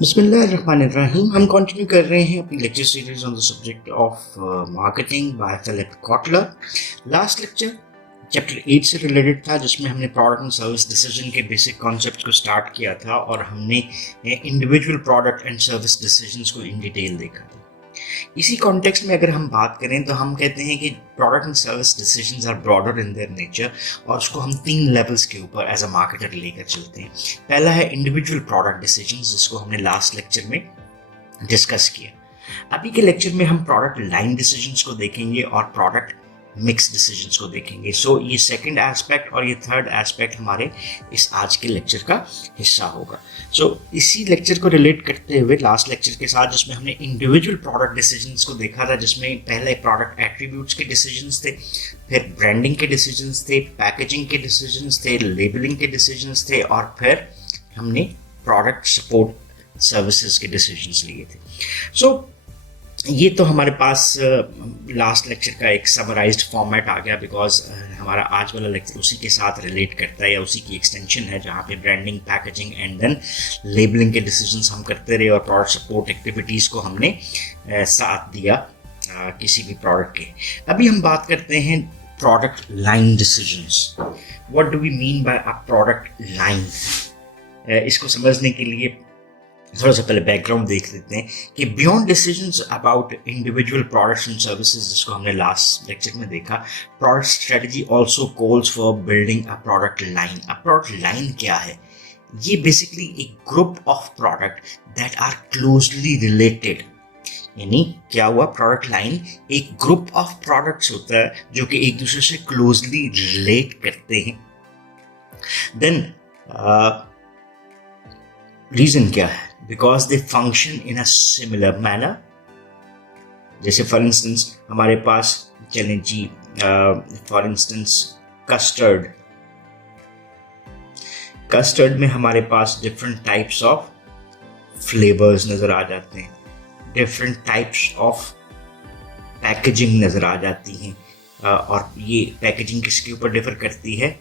बिस्मिल्लाहिर्रहमानिर्रहीम। हम कंटिन्यू कर रहे हैं अपनी lecture series on the subject of marketing by Philip Kotler. Last lecture chapter 8 से रिलेटेड था, जिसमें हमने प्रोडक्ट एंड सर्विस डिसीजन के बेसिक कॉन्सेप्ट को स्टार्ट किया था और हमने individual product and service decisions को इन डिटेल देखा था। इसी कॉन्टेक्स्ट में अगर हम बात करें तो हम कहते हैं कि product and service decisions are broader in their nature, और उसको हम 3 लेवल्स के ऊपर एज अ मार्केटर लेकर चलते हैं। पहला है इंडिविजुअल प्रोडक्ट डिसीजंस, जिसको हमने लास्ट लेक्चर में डिस्कस किया। अभी के लेक्चर में हम प्रोडक्ट लाइन डिसीजंस को देखेंगे और प्रोडक्ट मिक्स डिसीजंस को देखेंगे। सो ये सेकंड एस्पेक्ट और ये थर्ड एस्पेक्ट हमारे इस आज के लेक्चर का हिस्सा होगा। सो इसी लेक्चर को रिलेट करते हुए लास्ट लेक्चर के साथ, जिसमें हमने इंडिविजुअल प्रोडक्ट डिसीजंस को देखा था, जिसमें पहले प्रोडक्ट एट्रीब्यूट्स के डिसीजंस थे, फिर ब्रांडिंग के डिसीजंस थे, पैकेजिंग के डिसीजंस थे, लेबलिंग के डिसीजंस थे, और फिर हमने प्रोडक्ट सपोर्ट सर्विसेज के डिसीजंस लिए थे। सो ये तो हमारे पास लास्ट लेक्चर का एक समराइज्ड फॉर्मेट आ गया, बिकॉज हमारा आज वाला लेक्चर उसी के साथ रिलेट करता है या उसी की एक्सटेंशन है, जहाँ पे branding, packaging and then labelling के डिसीजंस हम करते रहे और प्रोडक्ट सपोर्ट एक्टिविटीज़ को हमने साथ दिया किसी भी प्रोडक्ट के। अभी हम बात करते हैं product line decisions. What do we mean by a product line? इसको समझने के लिए थोड़ा सा पहले बैकग्राउंड देख लेते हैं कि beyond decisions about individual products and services, जिसको हमने लास्ट लेक्चर में देखा, product strategy also calls for building a product line. A product line क्या है? ये बेसिकली एक group of product that are closely related. यानी क्या हुआ? प्रोडक्ट लाइन एक ग्रुप ऑफ प्रोडक्ट्स होता है जो कि एक दूसरे से क्लोजली रिलेट करते हैं। देन रीजन क्या है? Because they function in a similar manner. जैसे फॉर इंस्टेंस हमारे पास चलें जी, फॉर इंस्टेंस कस्टर्ड में हमारे पास डिफरेंट टाइप्स ऑफ फ्लेवर्स नजर आ जाते हैं, डिफरेंट टाइप्स ऑफ पैकेजिंग नजर आ जाती हैं, और ये पैकेजिंग किसके ऊपर डिफर करती है?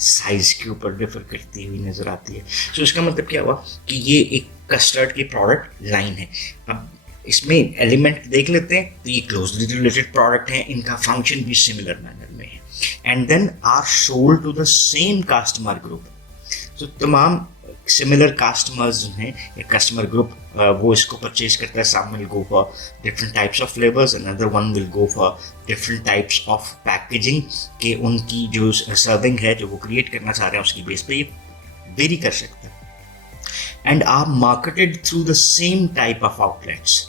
साइज के ऊपर डिफर करती हुई नजर आती है। सो इसका मतलब क्या हुआ कि ये एक कस्टर्ड की प्रोडक्ट लाइन है। अब इसमें एलिमेंट देख लेते हैं, तो ये क्लोजली रिलेटेड प्रोडक्ट हैं, इनका फंक्शन भी सिमिलर मैनर में है, and then are sold to the same customer group. तो तमाम सिमिलर कस्टमर्स हैं या कस्टमर ग्रुप, वो इसको परचेज करता है। Some will go for different types of flavours, another one will go for different types of packaging, के उनकी जो सर्विंग है जो वो क्रिएट करना चाह रहे हैं उसकी बेस पे ये वेरी कर सकता है। And are marketed through the same type of outlets.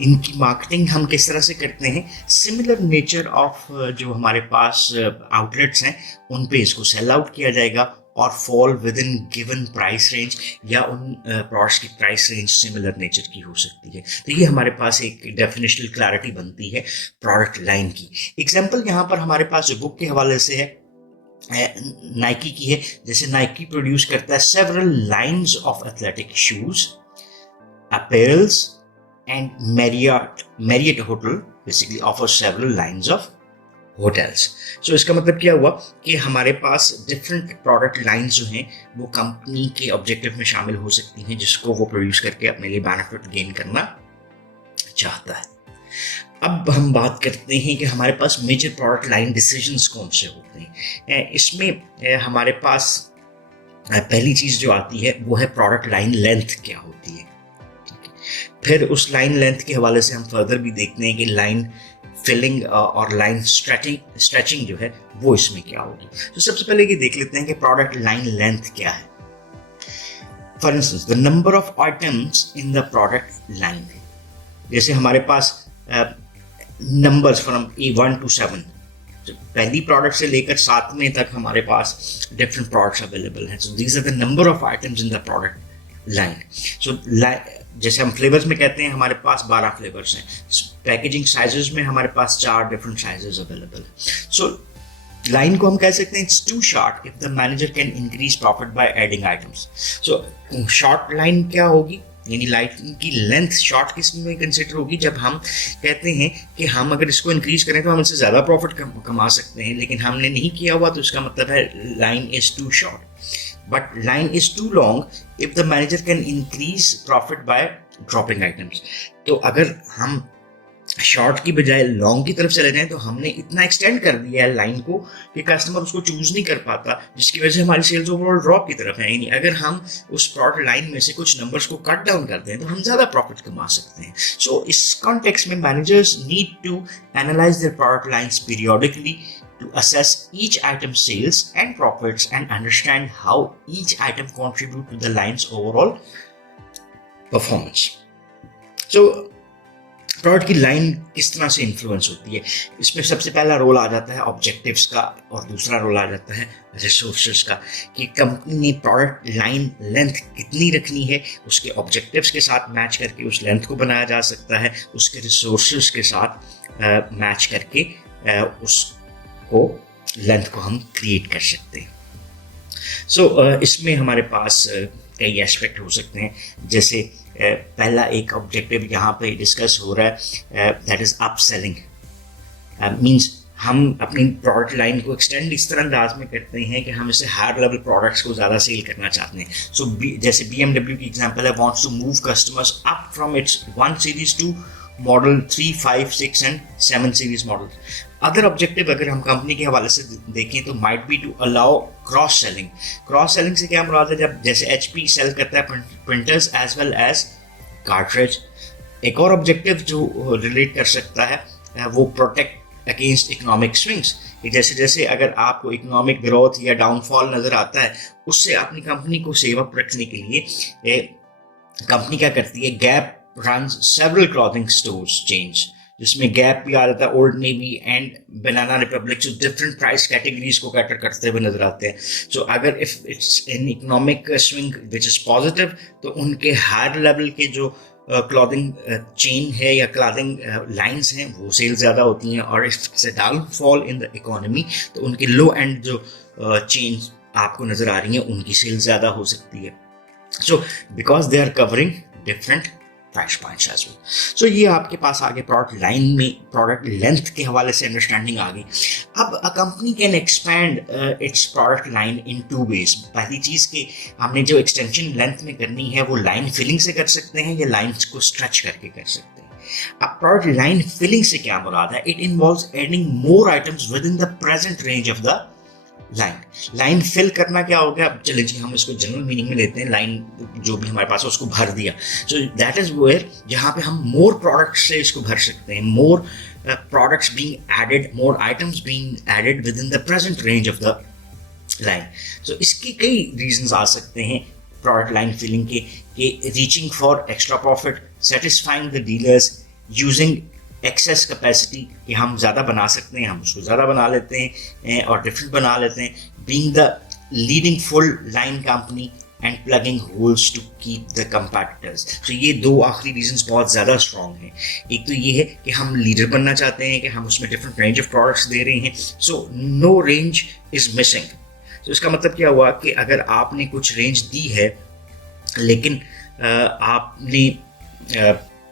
इनकी मार्केटिंग हम किस तरह से करते हैं? सिमिलर नेचर ऑफ जो हमारे पास आउटलेट्स हैं उन पे इसको सेल आउट किया जाएगा और fall with in given price range, या उन प्रोडक्ट्स की प्राइस रेंज सिमिलर नेचर की हो सकती है। तो ये हमारे पास एक डेफिनेशनल क्लैरिटी बनती है प्रोडक्ट लाइन की। एग्जाम्पल यहाँ पर हमारे पास जो बुक के हवाले से है नाइकी की है। जैसे नाइकी प्रोड्यूस करता है several lines of athletic shoes, apparels, and Marriott hotel basically offer several lines of hotels. So इसका मतलब क्या हुआ कि हमारे पास डिफरेंट प्रोडक्ट लाइंस जो हैं वो कंपनी के ऑब्जेक्टिव में शामिल हो सकती हैं, जिसको वो प्रोड्यूस करके अपने लिए बेनिफिट गेन करना चाहता है। अब हम बात करते हैं कि हमारे पास मेजर प्रोडक्ट लाइन डिसीजंस कौन से होते हैं। इसमें हमारे पास पहली चीज जो आती है वो है प्रोडक्ट लाइन लेंथ क्या होती है। फिर उस लाइन लेंथ के हवाले से हम फर्दर भी देखते हैं कि लाइन फिलिंग और लाइन स्ट्रेचिंग जो है वो इसमें क्या होगी। तो सबसे पहले ये देख लेते हैं कि प्रोडक्ट लाइन लेंथ क्या है। For instance the number of items in the product line. जैसे हमारे पास नंबर्स फ्रॉम A1 to 7, पहली प्रोडक्ट से लेकर 7वें तक हमारे पास डिफरेंट प्रोडक्ट्स अवेलेबल हैं। So these are the number of items in the product line. So जैसे हम फ्लेवर्स में कहते हैं हमारे पास 12 फ्लेवर्स हैं। पैकेजिंग साइजेस में हमारे पास 4 डिफरेंट साइजेस अवेलेबल हैं। सो लाइन को हम कह सकते हैं it's too short if the manager can increase profit by adding items. So short line क्या होगी? यानी लाइन की लेंथ शॉर्ट किस में कंसिडर होगी? जब हम कहते हैं कि हम अगर इसको इंक्रीज करें तो हम इससे ज़्यादा प्रॉफिट कमा सकते हैं, लेकिन हमने नहीं किया हुआ तो इसका मतलब है line is too short. but line is too long if the manager can increase profit by dropping items. तो अगर हम शॉर्ट की बजाय लॉन्ग की तरफ चले जाएं तो हमने इतना एक्सटेंड कर दिया है लाइन को कि कस्टमर उसको चूज नहीं कर पाता, जिसकी वजह से हमारी सेल्स ओवरऑल ड्रॉप की तरफ है। यानी अगर हम उस प्रोडक्ट लाइन में से कुछ नंबर्स को कट डाउन करते हैं तो हम ज्यादा प्रॉफिट कमा सकते हैं। सो इस कॉन्टेक्स्ट में managers need to analyse their product lines periodically to assess each item's sales and profits and understand how each item contribute to the line's overall performance. So product की लाइन किस तरह से influence होती है, इसमें सबसे पहला रोल आ जाता है ऑब्जेक्टिव्स का और दूसरा रोल आ जाता है रिसोर्सेज का, कि कंपनी ने प्रोडक्ट लाइन लेंथ कितनी रखनी है, उसके ऑब्जेक्टिव्स के साथ मैच करके उस लेंथ को बनाया जा सकता है, उसके रिसोर्सेज के साथ मैच करके उसको लेंथ को हम क्रिएट कर सकते हैं। सो इसमें हमारे पास कई एस्पेक्ट हो सकते हैं, जैसे पहला एक ऑब्जेक्टिव यहाँ पे डिस्कस हो रहा है, दैट इज अपसेलिंग। मींस हम अपनी प्रोडक्ट लाइन को एक्सटेंड इस तरह अंदाज में करते हैं कि हम इससे हायर लेवल प्रोडक्ट्स को ज़्यादा सेल करना चाहते हैं। सो जैसे BMW की एग्जांपल है, wants to move customers up from its 1 series to model 3, 5, 6 and 7 series model. Other objective अगर हम कंपनी के हवाले से देखें तो might be to allow cross selling. Cross selling से क्या मुराद है, जब जैसे HP सेल करता है printers as well as cartridge. एक और ऑब्जेक्टिव जो रिलेट कर सकता है वो प्रोटेक्ट अगेंस्ट इकोनॉमिक स्विंग्स, कि जैसे जैसे अगर आपको इकोनॉमिक ग्रोथ या डाउनफॉल नज़र आता है, उससे अपनी कंपनी को सेव अप रखने के लिए कंपनी क्या करती है, gap runs several clothing stores chains, जिसमें गैप भी आ जाता है, old navy and banana Republic, जो डिफरेंट प्राइस कैटेगरीज को कैटर करते हुए नजर आते हैं। सो अगर if it's an economic swing which is positive, तो उनके हायर लेवल के जो क्लॉथिंग चेन है या क्लॉथिंग लाइंस हैं वो सेल ज़्यादा होती हैं, और if it's a downfall in the economy तो उनके लो एंड जो चेन आपको नजर आ रही हैं उनकी सेल ज़्यादा हो सकती है। So because they are covering different price points as well. So ये आपके पास आगे प्रोडक्ट लाइन में प्रोडक्ट लेंथ के हवाले से अंडरस्टैंडिंग आ गई। अब a company can expand its product line in 2 ways. पहली चीज़ कि हमने जो एक्सटेंशन लेंथ में करनी है वो लाइन फिलिंग से कर सकते हैं या लाइन्स को स्ट्रेच करके कर सकते हैं। अब प्रोडक्ट लाइन फिलिंग से क्या मुराद है, it involves adding more items with in the present range of the line fill करना क्या हो गया। अब चलिए जी हम इसको जनरल मीनिंग में लेते हैं, लाइन जो भी हमारे पास है उसको भर दिया। सो दैट इज वेयर जहाँ पे हम मोर प्रोडक्ट्स से इसको भर सकते हैं, more products being added, more items being added with in the present range of the line. So इसके कई रीजंस आ सकते हैं प्रोडक्ट लाइन फिलिंग के reaching for extra profit, satisfying the dealers, using excess capacity कि हम ज़्यादा बना सकते हैं, हम उसको ज़्यादा बना लेते हैं और डिफरेंट बना लेते हैं, being the leading full line company and plugging holes to keep the competitors. तो ये 2 आखिरी रीजंस बहुत ज़्यादा स्ट्रॉन्ग हैं। एक तो ये है कि हम लीडर बनना चाहते हैं, कि हम उसमें डिफरेंट रेंज ऑफ प्रोडक्ट्स दे रहे हैं, so no range is missing. तो इसका मतलब क्या हुआ कि अगर आपने कुछ रेंज दी है लेकिन आपने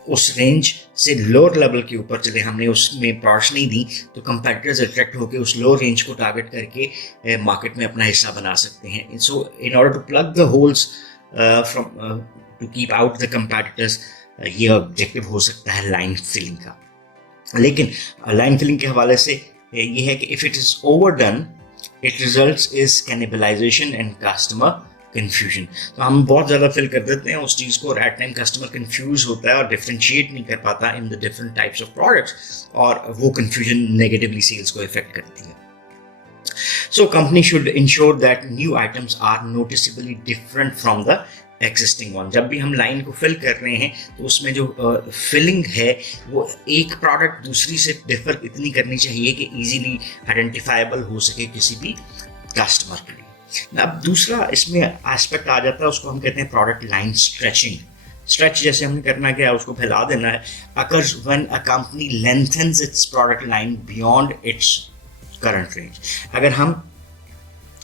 उस रेंज से लोअर लेवल के ऊपर चले, हमने उसमें प्रोडक्ट्स नहीं दी, तो कंपैटिटर्स अट्रैक्ट होकर उस लोअर रेंज को टारगेट करके मार्केट में अपना हिस्सा बना सकते हैं। So in order to plug the holes from to keep out the competitors, ये ऑब्जेक्टिव हो सकता है लाइन फिलिंग का। लेकिन लाइन फिलिंग के हवाले से ये है कि if it is overdone it results is cannibalisation and customer confusion. तो हम बहुत ज़्यादा फिल कर देते हैं उस चीज़ को, और एट टाइम कस्टमर कंफ्यूज होता है और डिफ्रेंशिएट नहीं कर पाता in the different types of products, और वो कंफ्यूजन नेगेटिवली सेल्स को इफेक्ट करती है। So company should ensure that new items are noticeably different from the existing one. जब भी हम लाइन को फिल कर रहे हैं तो उसमें जो फिलिंग है वो एक प्रोडक्ट दूसरी से डिफर इतनी करनी चाहिए कि इजीली आइडेंटिफाइबल हो सके किसी भी कस्टमर के लिए। अब दूसरा इसमें एस्पेक्ट आ जाता है, उसको हम कहते हैं प्रोडक्ट लाइन स्ट्रेचिंग। स्ट्रेच जैसे हमने करना क्या है, उसको फैला देना है। Occurs when a company lengthens its product line beyond its current range. अगर हम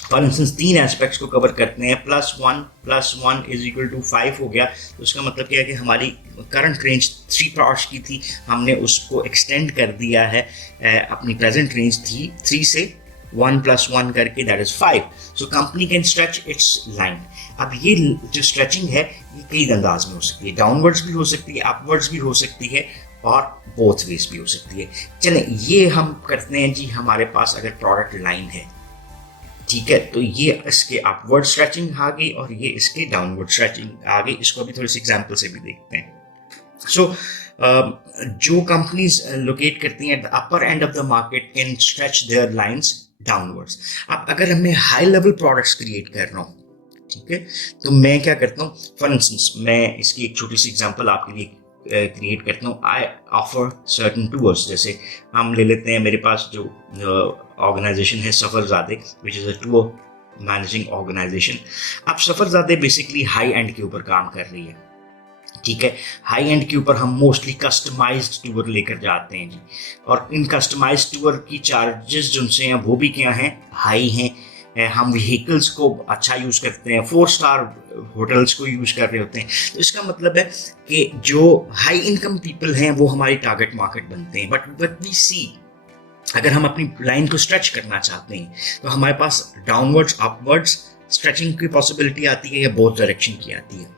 फॉर इंस्टेंस 3 एस्पेक्ट्स को कवर करते हैं, +1 + 1 = 5 हो गया, तो उसका मतलब क्या है कि हमारी करंट रेंज 3 प्रोडक्ट्स की थी, हमने उसको एक्सटेंड कर दिया है अपनी प्रेजेंट रेंज थी 3 से 1 + 1 करके that is 5. So company can stretch it's line. अब ये जो स्ट्रेचिंग है ये कई अंदाज में हो सकती है, डाउनवर्ड्स भी हो सकती है, अपवर्ड्स भी हो सकती है और बोथ वेज भी हो सकती है. चलें ये हम करते हैं जी. हमारे पास अगर प्रोडक्ट लाइन है, ठीक है, तो ये इसके अपवर्ड स्ट्रेचिंग आ गई और ये इसके डाउनवर्ड स्ट्रेचिंग आ गई. इसको भी थोड़ी सी एग्जांपल से भी देखते हैं. सो जो कंपनीज लोकेट करती हैं upper end of the market can stretch their lines downwards. अब अगर हमें हाई लेवल प्रोडक्ट्स क्रिएट कर रहा हूँ, ठीक है, तो मैं क्या करता हूँ, फॉर इंस्टेंस मैं इसकी एक छोटी सी एग्जांपल आपके लिए क्रिएट करता हूँ. I offer certain tours. जैसे हम ले लेते हैं, मेरे पास जो ऑर्गेनाइजेशन है Safarzade, which is a tour managing organisation. अब सफरजादे बेसिकली हाई एंड के ऊपर काम कर रही है, ठीक है. हाई एंड के ऊपर हम मोस्टली कस्टमाइज्ड टूर लेकर जाते हैं जी. और इन कस्टमाइज्ड टूर की चार्जेस जिनसे हैं वो भी क्या हैं, हाई हैं. हम व्हीकल्स को अच्छा यूज़ करते हैं, 4 स्टार होटल्स को यूज़ कर रहे होते हैं. तो इसका मतलब है कि जो हाई इनकम पीपल हैं वो हमारी टारगेट मार्केट बनते हैं. बट वी सी, अगर हम अपनी लाइन को स्ट्रेच करना चाहते हैं तो हमारे पास डाउनवर्ड्स अपवर्ड्स स्ट्रेचिंग की पॉसिबिलिटी आती है या बोथ डायरेक्शन की आती है.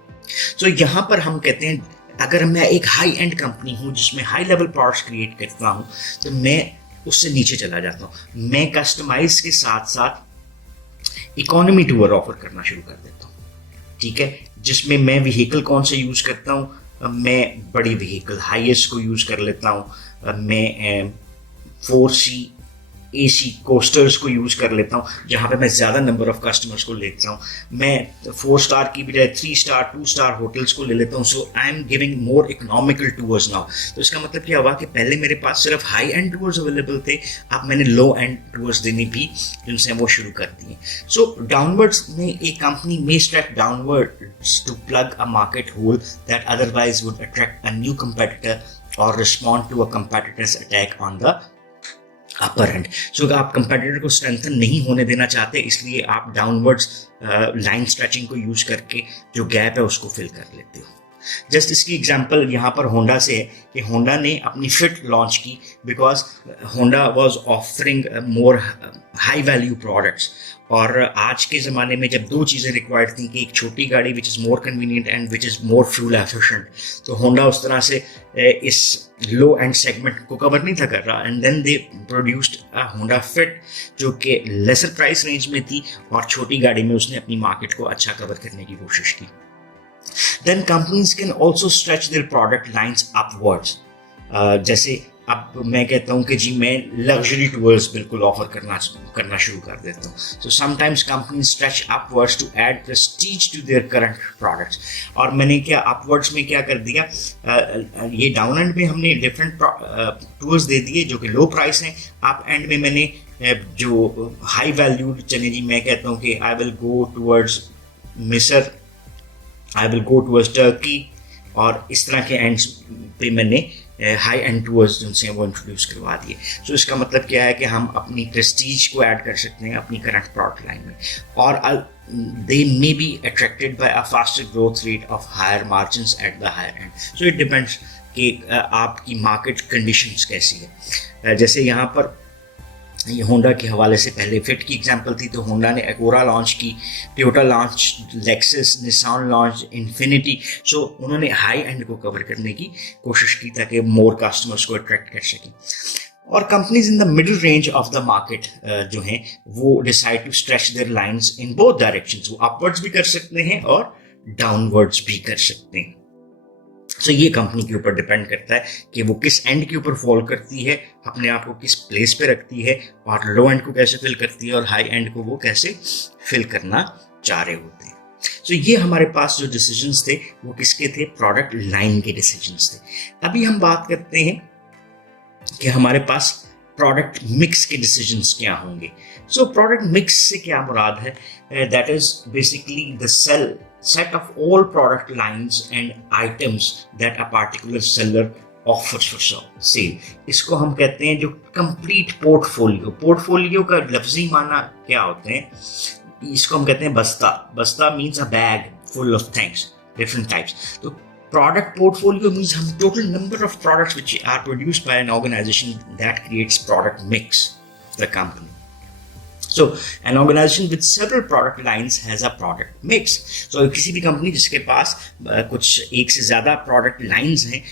सो यहाँ पर हम कहते हैं अगर मैं एक हाई एंड कंपनी हूँ जिसमें हाई लेवल प्रोडक्ट्स क्रिएट करता हूँ तो मैं उससे नीचे चला जाता हूँ. मैं कस्टमाइज के साथ साथ इकोनॉमी टूर ऑफर करना शुरू कर देता हूँ, ठीक है, जिसमें मैं व्हीकल कौन से यूज़ करता हूँ, मैं बड़ी व्हीकल हाईएस्ट को यूज़ कर लेता हूँ. मैं 4C AC कोस्टर्स को यूज़ कर लेता हूँ जहाँ पे मैं ज़्यादा नंबर ऑफ कस्टमर्स को लेता हूँ. मैं 4 स्टार की बजाय 3 स्टार 2 स्टार होटल्स को ले लेता हूँ. So I am giving more economical tours now. तो इसका मतलब क्या हुआ कि पहले मेरे पास सिर्फ हाई एंड टूर्स अवेलेबल थे, अब मैंने लो एंड टूर्स देने भी जिनसे वो शुरू कर दिए. सो डाउनवर्ड्स में एक कंपनी में stretch downwards to plug a market hole that otherwise would attract a new competitor और respond to a competitor's attack on the upper end. So अगर आप कंपेटिटर को स्ट्रेंथन नहीं होने देना चाहते, इसलिए आप डाउनवर्ड्स लाइन स्ट्रेचिंग को यूज करके जो गैप है उसको फिल कर लेते हो. जस्ट इसकी एग्जांपल यहाँ पर होंडा से है कि होंडा ने अपनी फिट लॉन्च की because Honda was offering more high value products. और आज के ज़माने में जब दो चीज़ें रिक्वायर्ड थी कि एक छोटी गाड़ी which is more convenient and which is more fuel efficient, तो होंडा उस तरह से इस लो एंड सेगमेंट को कवर नहीं था कर रहा. And then they produced a Honda Fit जो कि लेसर प्राइस रेंज में थी और छोटी गाड़ी में उसने अपनी मार्केट को अच्छा कवर करने की कोशिश की. Then companies can also stretch their product lines upwards. जैसे अब मैं कहता हूँ कि जी मैं लग्जरी टूर्स बिल्कुल ऑफर करना शुरू कर देता हूँ. So sometimes companies stretch upwards to add prestige to their current products. और मैंने क्या अपवर्ड्स में क्या कर दिया, ये डाउन एंड में हमने डिफरेंट टूर्स दे दिए जो कि लो प्राइस हैं. अप एंड में मैंने जो हाई वैल्यू, चले जी मैं कहता हूँ कि आई विल गो टूवर्ड्स मिस्र, I will go towards Turkey, और इस तरह के एंड्स पे मैंने हाई एंड टूर्स जिनसे वो इंट्रोड्यूस करवा दिए. सो इसका मतलब क्या है कि हम अपनी प्रेस्टीज को ऐड कर सकते हैं अपनी करंट प्रोडक्ट लाइन में, और they may be attracted by a faster growth rate of higher margins at the higher end. So it depends कि आपकी मार्केट कंडीशंस कैसी है. जैसे यहाँ पर ये होंडा के हवाले से पहले फिट की एग्जांपल थी, तो होंडा ने एकोरा लॉन्च की, Toyota launch, Lexus, Nissan launch, Infiniti. So उन्होंने हाई एंड को कवर करने की कोशिश की ताकि मोर कस्टमर्स को अट्रैक्ट कर सकें. और companies in the middle range of the market जो हैं वो decide to stretch their lines in both directions. वो अपवर्ड्स भी कर सकते हैं और डाउनवर्ड्स भी कर सकते हैं. सो ये कंपनी के ऊपर डिपेंड करता है कि वो किस एंड के ऊपर फॉल करती है, अपने आप को किस प्लेस पे रखती है, और लो एंड को कैसे फिल करती है और हाई एंड को वो कैसे फिल करना चाह रहे होते हैं. सो ये हमारे पास जो डिसीजंस थे वो किसके थे, प्रोडक्ट लाइन के डिसीजंस थे. अभी हम बात करते हैं कि हमारे पास प्रोडक्ट मिक्स के डिसीजंस क्या होंगे. सो प्रोडक्ट मिक्स से क्या मुराद है, that is basically the set of all product lines and items that a particular seller offers for sale. इसको हम कहते हैं जो कंप्लीट पोर्टफोलियो. पोर्टफोलियो का लफ्जी माना क्या होते हैं, इसको हम कहते हैं बस्ता. बस्ता means a bag full of things, different types. तो product portfolio means हम total number of products which are produced by an organization that creates product mix, the company. So an organization with several product lines has a product mix. So किसी भी company जिसके पास कुछ एक से ज़्यादा product lines हैं,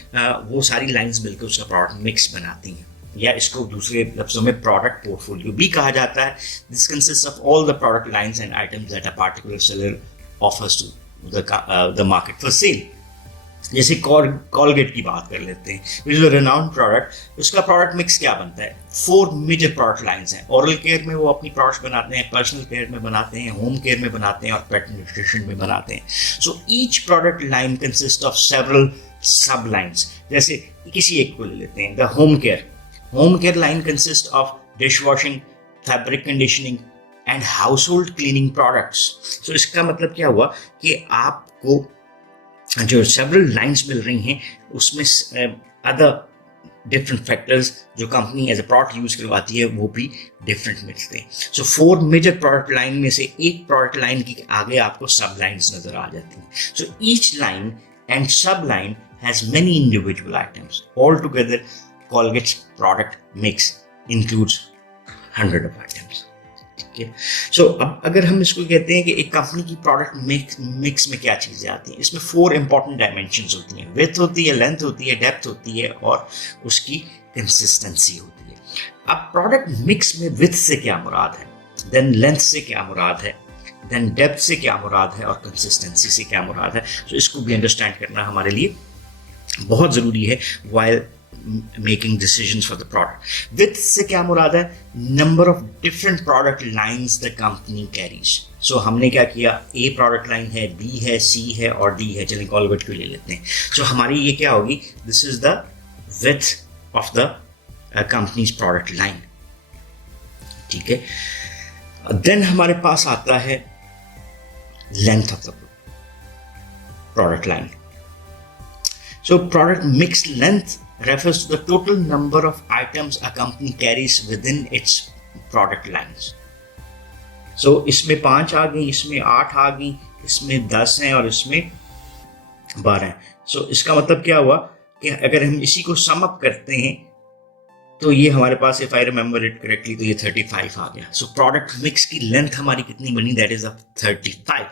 वो सारी लाइंस मिलकर उसका प्रोडक्ट मिक्स बनाती हैं, या इसको दूसरे लफ्ज़ों में प्रोडक्ट पोर्टफोलियो भी कहा जाता है. This consist of all the product lines and items that a particular seller offers to the market for sale. जैसे कॉलगेट की बात कर लेते हैं, which is a renowned product. उसका प्रोडक्ट मिक्स क्या बनता है? 4 मेजर प्रोडक्ट लाइंस हैं. ओरल केयर में वो अपनी प्रोडक्ट्स बनाते हैं, पर्सनल केयर में बनाते हैं, होम केयर में बनाते हैं और पेट न्यूट्रिशन में बनाते हैं. So each product line consist of several sub lines. जैसे किसी एक को ले लेते हैं, the home care. Home care line consist of dish washing, fabric conditioning and household cleaning products. So इसका मतलब क्या हुआ कि आपको जो सेवरल लाइंस मिल रही हैं, उसमें अदर डिफरेंट फैक्टर्स जो company as a product use करवाती है वो भी डिफरेंट मिलते हैं. सो 4 मेजर प्रोडक्ट लाइन में से एक प्रोडक्ट लाइन की आगे आपको सब लाइन्स नजर आ जाती हैं. सो ईच लाइन एंड सब line has many individual items. All together Colgate's product mix includes 100 of items. ठीक है. सो अब अगर हम इसको कहते हैं कि एक कंपनी की प्रोडक्ट मिक्स में क्या चीज़ें आती हैं, इसमें 4 इंपॉर्टेंट डायमेंशंस होती हैं. विड्थ होती है, लेंथ होती है, डेप्थ होती है और उसकी कंसिस्टेंसी होती है. अब प्रोडक्ट मिक्स में विड्थ से क्या मुराद है, देन लेंथ से क्या मुराद है, देन डेप्थ से क्या मुराद है और कंसिस्टेंसी से क्या मुराद है. सो इसको भी अंडरस्टैंड करना हमारे लिए बहुत ज़रूरी है while making decisions for the product. Width से क्या मुराद है? Number of different product lines the company carries. So हमने क्या किया, A प्रोडक्ट लाइन है, B है, C है और D है. चलिए Colgate को ले लेते हैं. So हमारी ये क्या होगी? This is the width of the company's product line. ठीक है. Then हमारे पास आता है length of the product line. So product mix length refers to the total number of items a company carries within its product lines. So इसमें 5 आ गई, इसमें 8 आ गई, इसमें 10 हैं और इसमें 12 हैं. So इसका मतलब क्या हुआ कि अगर हम इसी को सम अप करते हैं तो ये हमारे पास, if I remember it correctly, तो ये 35 आ गया. सो प्रोडक्ट मिक्स की लेंथ हमारी कितनी बनी? That is 35.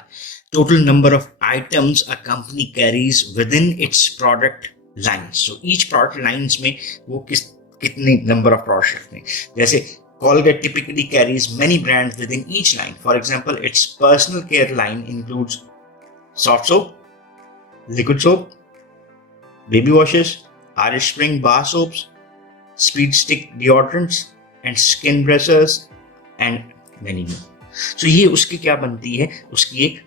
Total number of items a company carries within its product lines. So each product lines में वो कितने नंबर ऑफ प्रोडक्ट्स रखते हैं. जैसे Colgate typically carries many brands within each line. For example, its personal care line includes soft soap, liquid soap, baby washes, Irish Spring bar soaps, speed stick deodorants and skin bracers and many more. So ये उसकी क्या बनती है, उसकी एक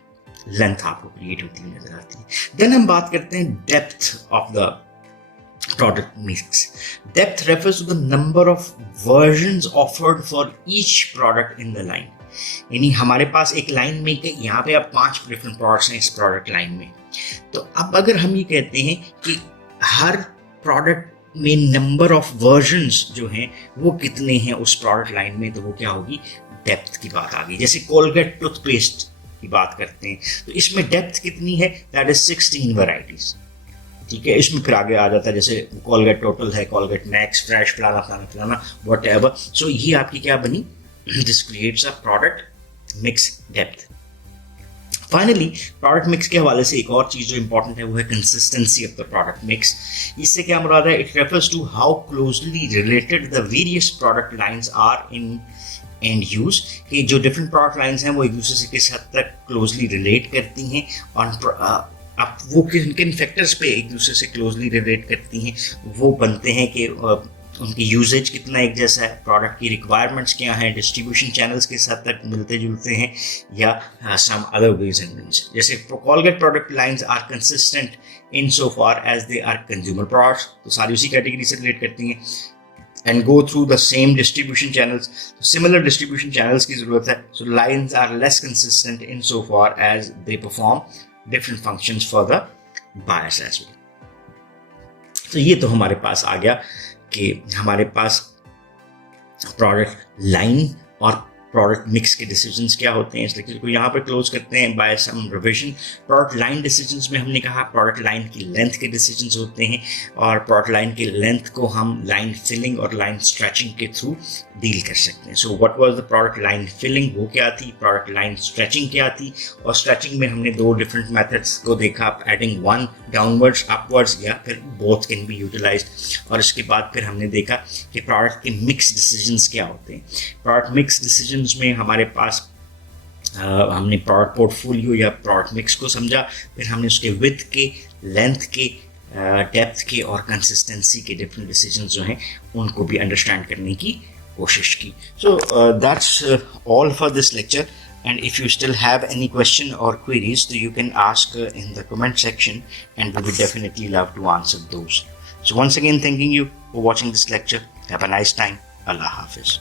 length आपको create होती हुई नजर आती है. देन हम बात करते हैं depth of the product mix. Depth refers to the number of versions offered for each product in the line. यानी हमारे पास एक लाइन में यहाँ पे अब 5 डिफरेंट प्रोडक्ट्स हैं इस प्रोडक्ट लाइन में. तो अब अगर हम ये कहते हैं कि हर प्रोडक्ट में नंबर ऑफ वर्जन्स जो हैं वो कितने हैं उस प्रोडक्ट लाइन में, तो वो क्या होगी, डेप्थ की बात आ गई. जैसे कोलगेट टूथपेस्ट की बात करते हैं तो इसमें डेप्थ कितनी है? That is 16 varieties. ठीक है. इसमें फिर आगे आ जाता है जैसे कोलगेट टोटल है, कोलगेट मैक्स, फ्रेश, फलाना फलाना फलाना व्हाटएवर. सो ये आपकी क्या बनी? This creates a product mix depth. Finally product mix के हवाले से एक और चीज़ जो इंपॉर्टेंट है वो है consistency of the product mix. इससे क्या मुराद है? It refers to how closely related the various product lines are in end use. कि जो डिफरेंट प्रोडक्ट लाइन्स हैं वो एक दूसरे से किस हद तक क्लोजली रिलेट करती हैं और अब वो किन किन फैक्टर्स पे एक दूसरे से क्लोजली रिलेट करती हैं वो बनते हैं कि उनकी यूजेज कितना एक जैसा है, प्रोडक्ट की रिक्वायरमेंट्स क्या हैं, डिस्ट्रीब्यूशन चैनल्स के साथ तक मिलते जुलते हैं या some other ways and means. जैसे Colgate product lines are consistent in so far as they are consumer products, तो सारी उसी कैटेगरी से रिलेट करती हैं. and go through the same distribution channels. So similar distribution channels की ज़रूरत है. So lines are less consistent in so far as they perform different functions for the buyers as well. तो ये तो हमारे पास आ गया कि हमारे पास प्रोडक्ट लाइन और प्रोडक्ट मिक्स के डिसीजंस क्या होते हैं। इस लेक्चर को यहाँ पर क्लोज करते हैं by some revision. Product line decisions में हमने कहा प्रोडक्ट लाइन की लेंथ के डिसीजंस होते हैं, और प्रोडक्ट लाइन की लेंथ को हम लाइन फिलिंग और लाइन स्ट्रेचिंग के थ्रू डील कर सकते हैं। So what was the product line filling, वो क्या थी, प्रोडक्ट लाइन स्ट्रेचिंग क्या थी, और स्ट्रेचिंग में हमने दो डिफरेंट मेथड्स को देखा, एडिंग वन डाउनवर्ड्स अपवर्ड्स, या फिर बोथ कैन बी यूटिलाइज्ड। और इसके बाद फिर हमने देखा कि प्रोडक्ट के मिक्स डिसीजंस क्या होते हैं। प्रोडक्ट मिक्स डिसीजंस में हमारे पास हमने प्रोडक्ट पोर्टफोलियो या प्रोडक्ट मिक्स को समझा, फिर हमने उसके विड्थ के, लेंथ के, डेप्थ के और कंसिस्टेंसी के डिफरेंट डिसीजंस जो हैं उनको भी अंडरस्टैंड करने की कोशिश की। So that's all for this lecture, and if you still have any question or queries, so you can ask in the comment section, and we would definitely love to answer those. So once again, thanking you for watching this lecture. Have a nice time. Allah Hafiz.